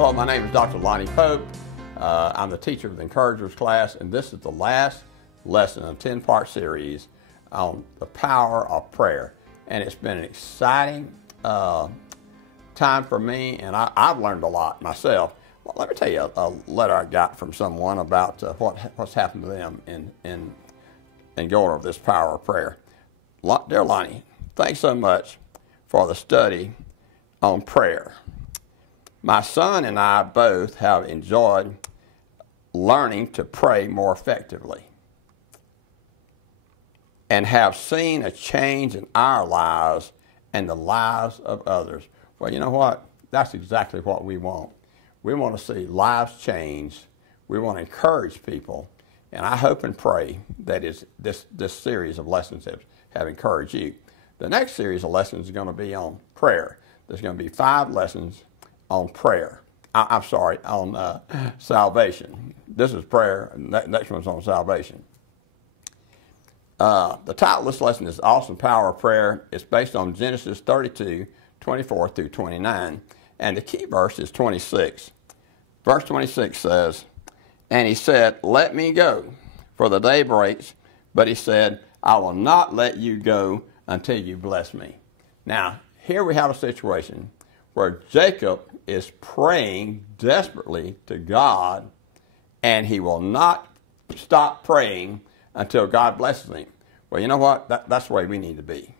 Hello, my name is Dr. Lonnie Pope. I'm the teacher of the Encouragers class, and this is the last lesson in a 10-part series on the power of prayer. And it's been an exciting time for me, and I've learned a lot myself. Well, let me tell you a letter I got from someone about what's happened to them in going over this power of prayer. Dear Lonnie, thanks so much for the study on prayer. My son and I both have enjoyed learning to pray more effectively and have seen a change in our lives and the lives of others. Well, you know what? That's exactly what we want. We want to see lives change. We want to encourage people. And I hope and pray that this series of lessons have encouraged you. The next series of lessons is going to be on prayer. There's going to be 5 lessons on prayer. On salvation. This is prayer, and the next one's on salvation. The title of this lesson is Awesome Power of Prayer. It's based on Genesis 32, 24 through 29, and the key verse is 26. Verse 26 says, "And he said, 'Let me go, for the day breaks.' But he said, 'I will not let you go until you bless me.'" Now, here we have a situation where Jacob is praying desperately to God, and he will not stop praying until God blesses him. Well, you know what? That's the way we need to be.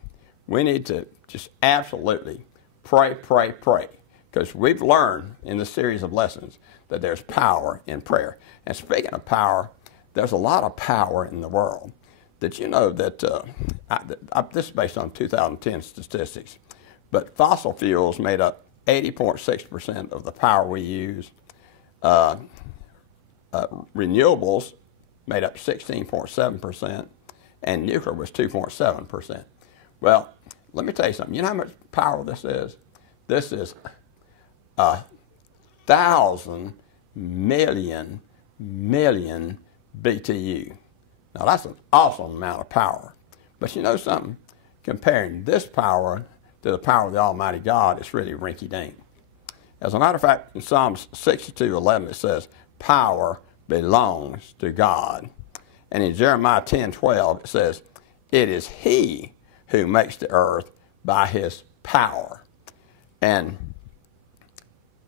We need to just absolutely pray, pray, pray, because we've learned in this series of lessons that there's power in prayer. And speaking of power, there's a lot of power in the world. Did you know that, this is based on 2010 statistics, but fossil fuels made up 80.6% of the power we use. Renewables made up 16.7%, and nuclear was 2.7%. Well, let me tell you something. You know how much power this is? This is 1,000 million BTU. Now, that's an awesome amount of power. But you know something? Comparing this power to the power of the Almighty God, it's really rinky-dink. As a matter of fact, in Psalms 62:11, it says, "Power belongs to God." And in Jeremiah 10:12, it says, "It is He who makes the earth by His power." And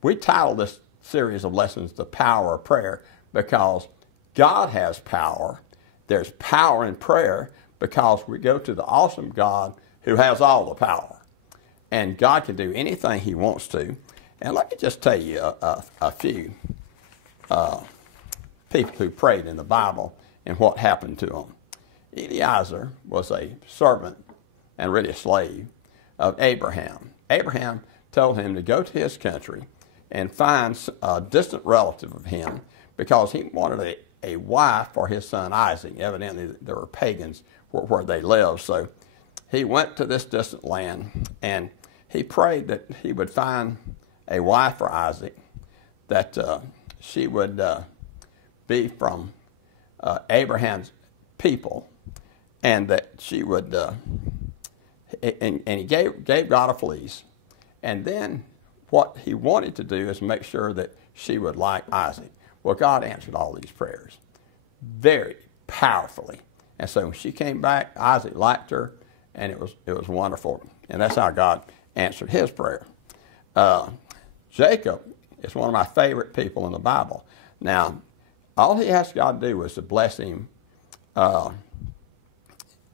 we titled this series of lessons, "The Power of Prayer," because God has power. There's power in prayer because we go to the awesome God who has all the power. And God can do anything He wants to. And let me just tell you a few people who prayed in the Bible and what happened to them. Eliezer was a servant and really a slave of Abraham. Abraham told him to go to his country and find a distant relative of him because he wanted a wife for his son Isaac. Evidently, there were pagans where they lived. So he went to this distant land, and he prayed that he would find a wife for Isaac, that she would be from Abraham's people, and that she would, and he gave God a fleece. And then what he wanted to do is make sure that she would like Isaac. Well, God answered all these prayers very powerfully. And so when she came back, Isaac liked her, and it was wonderful. And that's how God answered his prayer. Jacob is one of my favorite people in the Bible. Now, all he asked God to do was to bless him,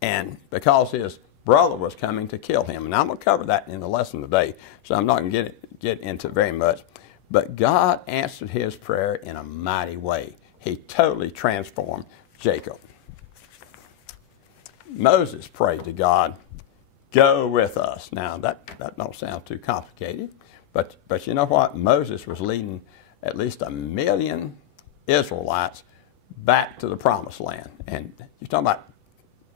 and because his brother was coming to kill him. And I'm going to cover that in the lesson today, so I'm not going to get into very much. But God answered his prayer in a mighty way. He totally transformed Jacob. Moses prayed to God, "Go with us." Now, that don't sound too complicated, but you know what? Moses was leading at least 1 million Israelites back to the promised land. And you're talking about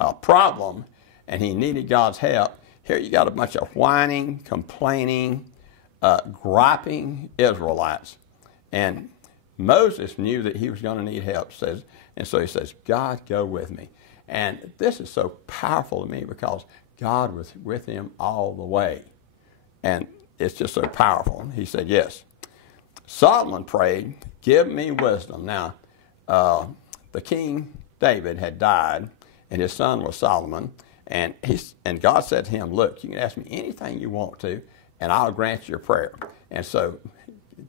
a problem, and he needed God's help. Here you got a bunch of whining, complaining, griping Israelites. And Moses knew that he was going to need help, and so he says, "God, go with me." And this is so powerful to me because God was with him all the way. And it's just so powerful. He said yes. Solomon prayed, give me wisdom. Now, the king David had died, and his son was Solomon. And God said to him, look, you can ask me anything you want to, and I'll grant your prayer. And so,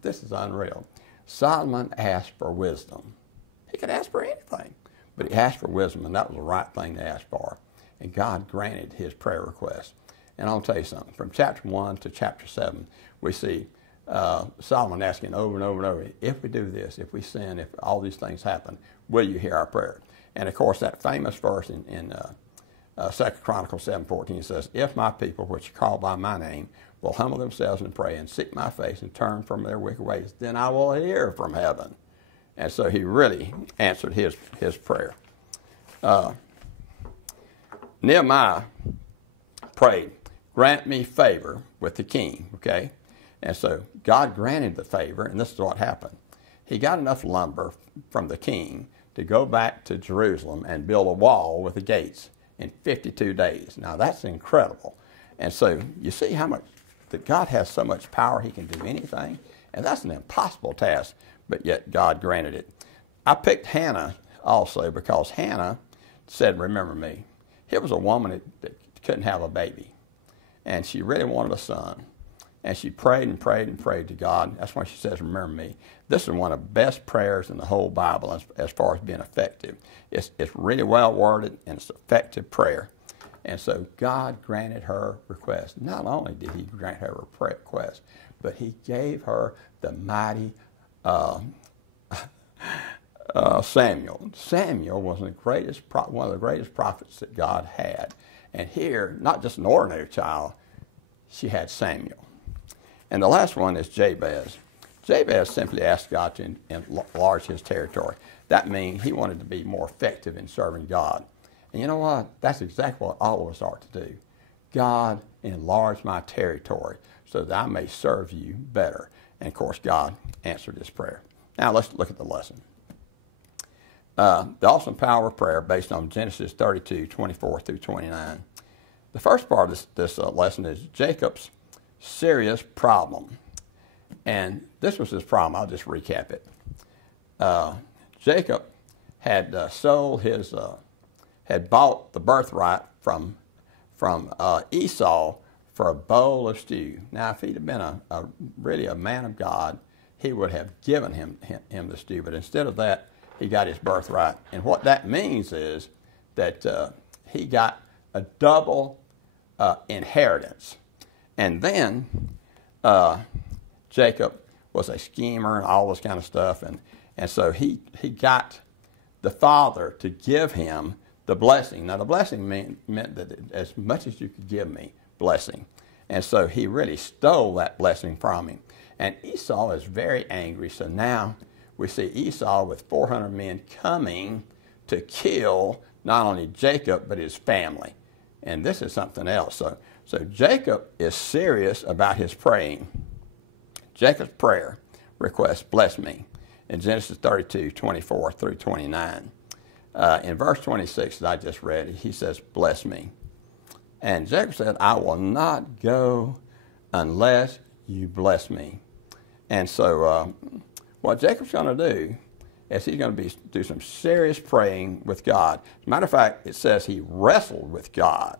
this is unreal. Solomon asked for wisdom. He could ask for anything, but he asked for wisdom, and that was the right thing to ask for. And God granted his prayer request. And I'll tell you something. From chapter 1 to chapter 7, we see Solomon asking over and over and over, if we do this, if we sin, if all these things happen, will you hear our prayer? And of course, that famous verse in 2 Chronicles 7:14 says, if my people, which are called by my name, will humble themselves and pray and seek my face and turn from their wicked ways, then I will hear from heaven. And so he really answered his prayer. Nehemiah prayed, grant me favor with the king, okay? And so God granted the favor, and this is what happened. He got enough lumber from the king to go back to Jerusalem and build a wall with the gates in 52 days. Now, that's incredible. And so you see how much that God has so much power, he can do anything. And that's an impossible task, but yet God granted it. I picked Hannah also because Hannah said, remember me. Here was a woman that couldn't have a baby, and she really wanted a son. And she prayed and prayed and prayed to God. That's why she says, remember me. This is one of the best prayers in the whole Bible as far as being effective. It's really well worded, and it's effective prayer. And so God granted her request. Not only did he grant her a request, but he gave her the mighty Samuel. Samuel was one of the greatest prophets that God had. And here, not just an ordinary child, she had Samuel. And the last one is Jabez. Jabez simply asked God to enlarge his territory. That means he wanted to be more effective in serving God. And you know what? That's exactly what all of us are to do. God, enlarge my territory so that I may serve you better. And of course, God answered his prayer. Now let's look at the lesson. The awesome power of prayer based on Genesis 32, 24 through 29. The first part of this lesson is Jacob's serious problem. And this was his problem. I'll just recap it. Jacob had had bought the birthright from Esau for a bowl of stew. Now, if he'd have been really a man of God, he would have given him the stew. But instead of that, he got his birthright. And what that means is that he got a double inheritance. And then Jacob was a schemer and all this kind of stuff. And so he got the father to give him the blessing. Now, the blessing meant that as much as you could give me, blessing. And so he really stole that blessing from him. And Esau is very angry. So now we see Esau with 400 men coming to kill not only Jacob, but his family. And this is something else. So Jacob is serious about his praying. Jacob's prayer request, bless me, in Genesis 32, 24 through 29. In verse 26 that I just read, he says, bless me. And Jacob said, I will not go unless you bless me. And so what Jacob's going to do is he's going to do some serious praying with God. As a matter of fact, it says he wrestled with God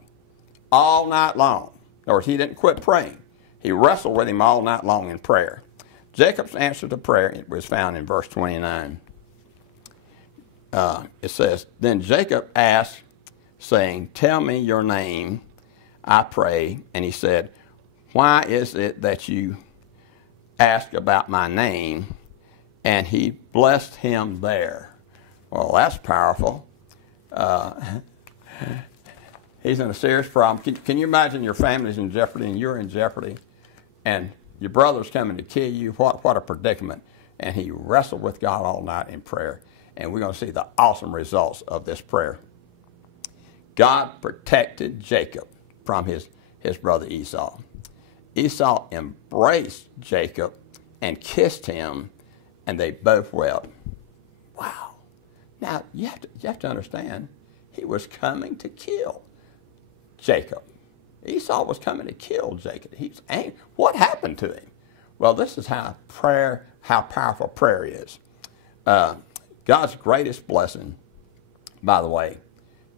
all night long. In other words, he didn't quit praying. He wrestled with him all night long in prayer. Jacob's answer to prayer was found in verse 29. It says, then Jacob asked, saying, tell me your name, I pray. And he said, why is it that you ask about my name? And he blessed him there. Well, that's powerful. He's in a serious problem. Can you imagine your family's in jeopardy and you're in jeopardy and your brother's coming to kill you? What a predicament. And he wrestled with God all night in prayer. And we're going to see the awesome results of this prayer. God protected Jacob from his brother Esau. Esau embraced Jacob and kissed him, and they both wept. Wow. Now, you have to understand, he was coming to kill Jacob. Esau was coming to kill Jacob. He was angry. What happened to him? Well, this is how prayer how powerful prayer is. God's greatest blessing, by the way,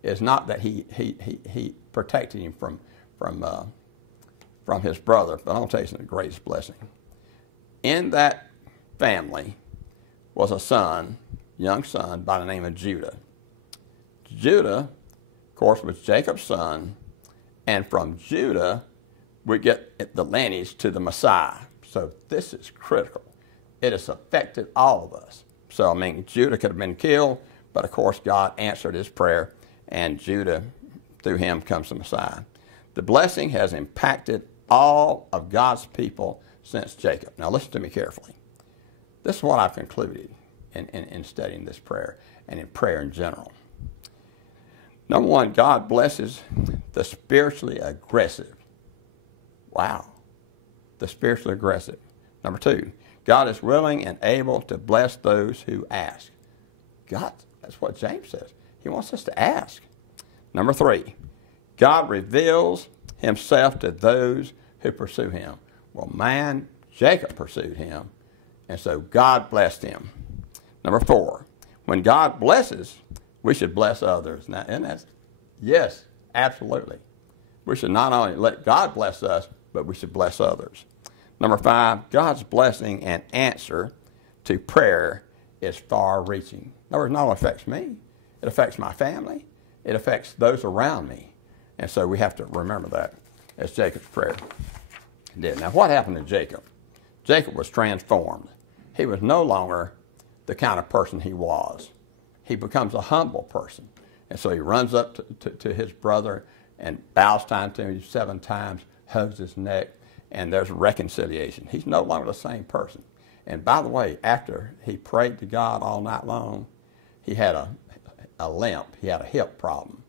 is not that he protected him from his brother, but I'm going to tell you something, the greatest blessing. In that family was a son, young son, by the name of Judah. Judah, of course, was Jacob's son, and from Judah, we get the lineage to the Messiah. So this is critical. It has affected all of us. So, I mean, Judah could have been killed, but of course, God answered his prayer, and Judah, through him comes the Messiah. The blessing has impacted all of God's people since Jacob. Now, listen to me carefully. This is what I've concluded in studying this prayer and in prayer in general. Number one, God blesses the spiritually aggressive. Wow. The spiritually aggressive. Number two, God is willing and able to bless those who ask. God, that's what James says. He wants us to ask. Number three, God reveals himself to those who pursue him. Well, man, Jacob pursued him, and so God blessed him. Number four, when God blesses, we should bless others. Now, and that's, yes, absolutely. We should not only let God bless us, but we should bless others. Number five, God's blessing and answer to prayer is far-reaching. In other words, it not only affects me, it affects my family, it affects those around me. And so we have to remember that as Jacob's prayer did. Now, what happened to Jacob? Jacob was transformed. He was no longer the kind of person he was. He becomes a humble person. And so he runs up to his brother and bows down to him 7 times, hugs his neck, and there's reconciliation. He's no longer the same person. And by the way, after he prayed to God all night long, he had a limp. He had a hip problem.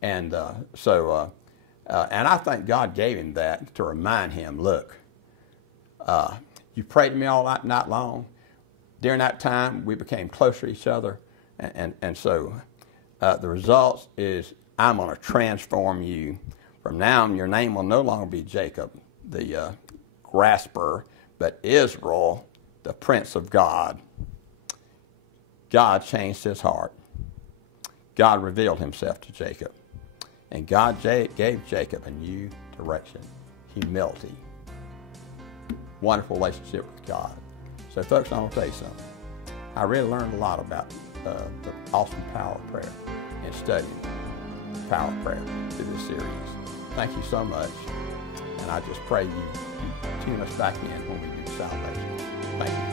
And and I think God gave him that to remind him, look, you prayed to me all night long. During that time, we became closer to each other. And so the results is I'm going to transform you. From now on, your name will no longer be Jacob, the grasper, but Israel, the Prince of God. God changed his heart. God revealed himself to Jacob. And God gave Jacob a new direction, humility, wonderful relationship with God. So folks, I'm going to tell you something. I really learned a lot about the awesome power of prayer and studying the power of prayer through this series. Thank you so much. And I just pray you tune us back in when we do salvation. Thank you.